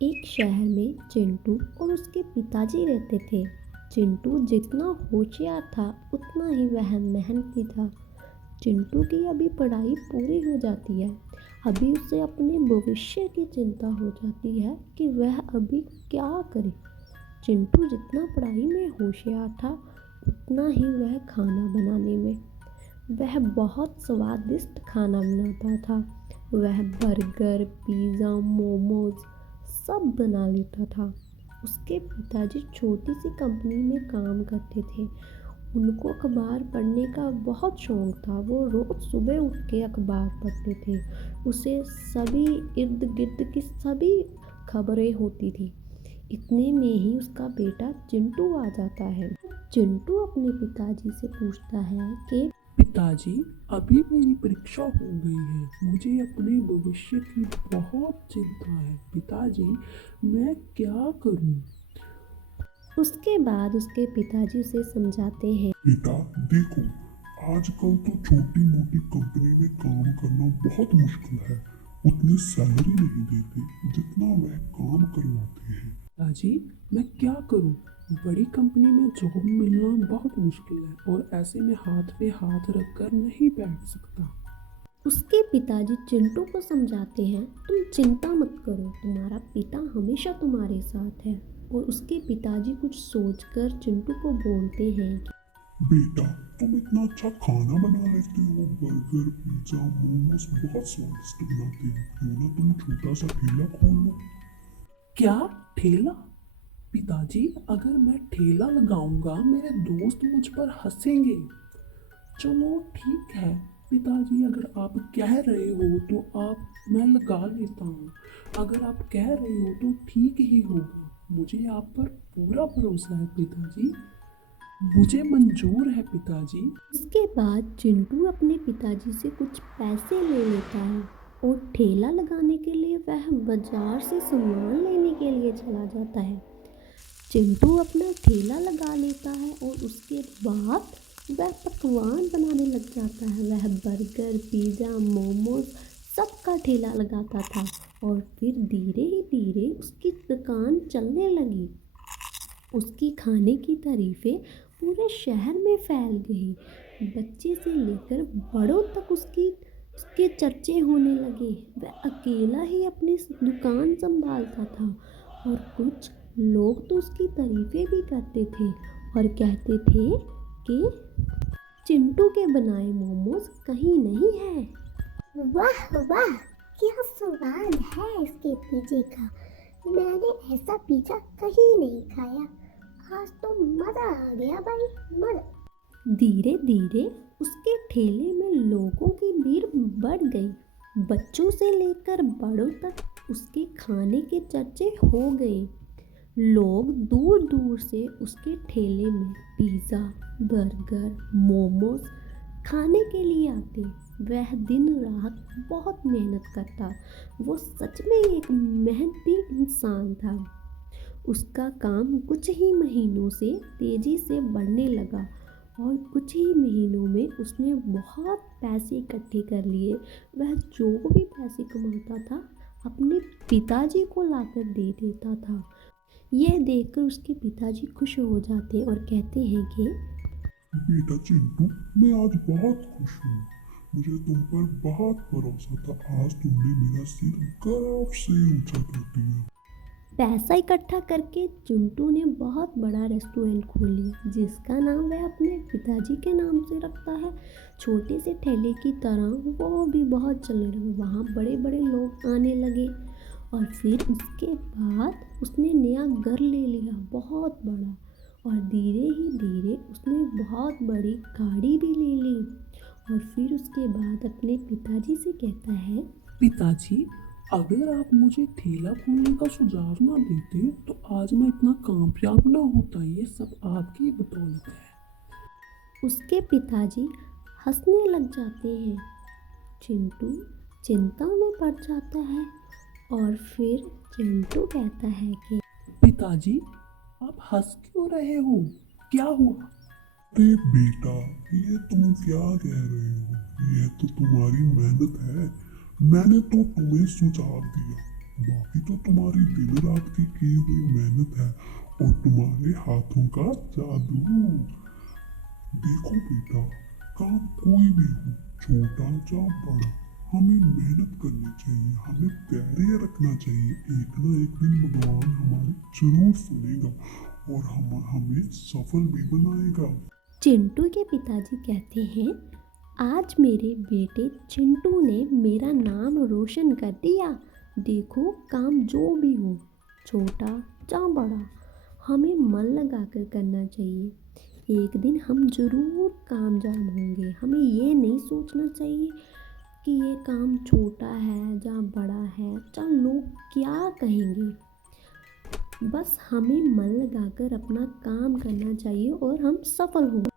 एक शहर में चिंटू और उसके पिताजी रहते थे। चिंटू जितना होशियार था उतना ही वह मेहनती था। चिंटू की अभी पढ़ाई पूरी हो जाती है। अभी उसे अपने भविष्य की चिंता हो जाती है कि वह अभी क्या करे। चिंटू जितना पढ़ाई में होशियार था उतना ही वह खाना बनाने में। वह बहुत स्वादिष्ट खाना बनाता था। वह बर्गर, पिज़्ज़ा, मोमोज सब बना लेता था। उसके पिताजी छोटी सी कंपनी में काम करते थे। उनको अखबार पढ़ने का बहुत शौक था। वो रोज़ सुबह उठ के अखबार पढ़ते थे। उसे सभी इर्द गिर्द की सभी खबरें होती थी। इतने में ही उसका बेटा चिंटू आ जाता है। चिंटू अपने पिताजी से पूछता है कि पिताजी, अभी मेरी परीक्षा हो गई है। मुझे अपने भविष्य की बहुत चिंता है। पिताजी, मैं क्या करूं? उसके बाद उसके पिताजी उसे समझाते हैं। बेटा देखो, आजकल तो छोटी मोटी कंपनी में काम करना बहुत मुश्किल है। उतनी सैलरी नहीं देते जितना वह काम करवाते हैं। पिताजी, मैं क्या करूं? बड़ी कंपनी में जॉब मिलना बहुत मुश्किल है और ऐसे में हाथ पे हाथ रखकर नहीं बैठ सकता। उसके पिताजी चिंटू को समझाते हैं, तुम चिंता मत करो, तुम्हारा पिता हमेशा तुम्हारे साथ है। और उसके पिताजी कुछ सोचकर चिंटू को बोलते हैं कि बेटा, तुम इतना अच्छा खाना बना लेते हो। बर्गर, पिज्जा, मोमोज बहुत स्वादिष्ट बनाते हो। क्यों ना तुम छोटा सा ठेला खोल लो। क्या? ठेला? पिताजी, अगर मैं ठेला लगाऊंगा मेरे दोस्त मुझ पर हंसेंगे। चलो ठीक है पिताजी, अगर आप कह रहे हो तो आप मैं लगा लेता हूँ। अगर आप कह रहे हो तो ठीक ही होगा। मुझे आप पर पूरा भरोसा है पिताजी। मुझे मंजूर है पिताजी। उसके बाद चिंटू अपने पिताजी से कुछ पैसे ले लेता है और ठेला लगाने के लिए वह बाजार से सामान लेने के लिए चला जाता है। चिंटू अपना ठेला लगा लेता है और उसके बाद वह पकवान बनाने लग जाता है। वह बर्गर, पिज़्ज़ा, मोमोज सबका ठेला लगाता था और फिर धीरे ही धीरे उसकी दुकान चलने लगी। उसकी खाने की तारीफ़ें पूरे शहर में फैल गई। बच्चे से लेकर बड़ों तक उसके चर्चे होने लगे। वह अकेला ही अपनी दुकान संभालता था और कुछ लोग तो उसकी तारीफ़ें भी करते थे और कहते थे कि चिंटू के बनाए मोमोज कहीं नहीं है। वाह वाह, क्या स्वाद है इसके पिज़्ज़े का। मैंने ऐसा पिज़्ज़ा कहीं नहीं खाया। आज तो मज़ा आ गया भाई, मज़ा। धीरे धीरे उसके ठेले में लोगों की भीड़ बढ़ गई। बच्चों से लेकर बड़ों तक उसके खाने के चर्चे हो गए। लोग दूर दूर से उसके ठेले में पिज़्ज़ा, बर्गर, मोमोज खाने के लिए आते। वह दिन रात बहुत मेहनत करता। वो सच में एक मेहनती इंसान था। उसका काम कुछ ही महीनों से तेज़ी से बढ़ने लगा और कुछ ही महीनों में उसने बहुत पैसे इकट्ठे कर लिए। वह जो भी पैसे कमाता था अपने पिताजी को लाकर दे देता था। यह देखकर उसके पिताजी खुश हो जाते और कहते हैं कि बेटा चिंटू, मैं आज बहुत खुश हूँ। मुझे तुम पर बहुत भरोसा था। आज तुमने मेरा सिर गर्व से ऊंचा कर दिया। पैसा इकट्ठा करके चिंटू ने बहुत बड़ा रेस्टोरेंट खोल लिया जिसका नाम वह अपने पिताजी के नाम से रखता है। छोटे से ठेले की तरह वो भी बहुत चलने लगा। वहाँ बड़े बड़े लोग आने लगे और फिर उसके बाद उसने नया घर ले लिया बहुत बड़ा। और धीरे ही धीरे उसने बहुत बड़ी गाड़ी भी ले ली। और फिर उसके बाद अपने पिताजी से कहता है, पिताजी, अगर आप मुझे ठेला खोलने का सुझाव ना देते तो आज मैं इतना कामयाब ना होता। ये सब आपकी बदौलत है। उसके पिताजी हंसने लग जाते हैं। चिंटू चिंता में पड़ जाता है और फिर चिंटू कहता है कि पिताजी, आप हंस क्यों रहे हो? क्या हुआ? अरे बेटा, ये तुम क्या कह रहे हो? यह तो तुम्हारी मेहनत है। मैंने तो तुम्हें सुझाव दिया। बाकी तो तुम्हारी दिन रात की हुई मेहनत है और तुम्हारे हाथों का जादू। देखो बेटा, काम कोई भी हो, छोटा या बड़ा, हमें मेहनत करनी चाहिए, हमें धैर्य रखना चाहिए। एक ना एक दिन भगवान हमारी जरूर सुनेगा और हमें सफल भी बनाएगा। चिंटू के पिताजी कहते हैं, आज मेरे बेटे चिंटू ने मेरा नाम रोशन कर दिया। देखो, काम जो भी हो, छोटा या बड़ा, हमें मन लगाकर करना चाहिए। एक दिन हम जरूर कामयाब होंगे। हमें ये नहीं सोचना चाहिए कि ये काम छोटा है या बड़ा है या लोग क्या कहेंगे। बस हमें मन लगाकर अपना काम करना चाहिए और हम सफल होंगे।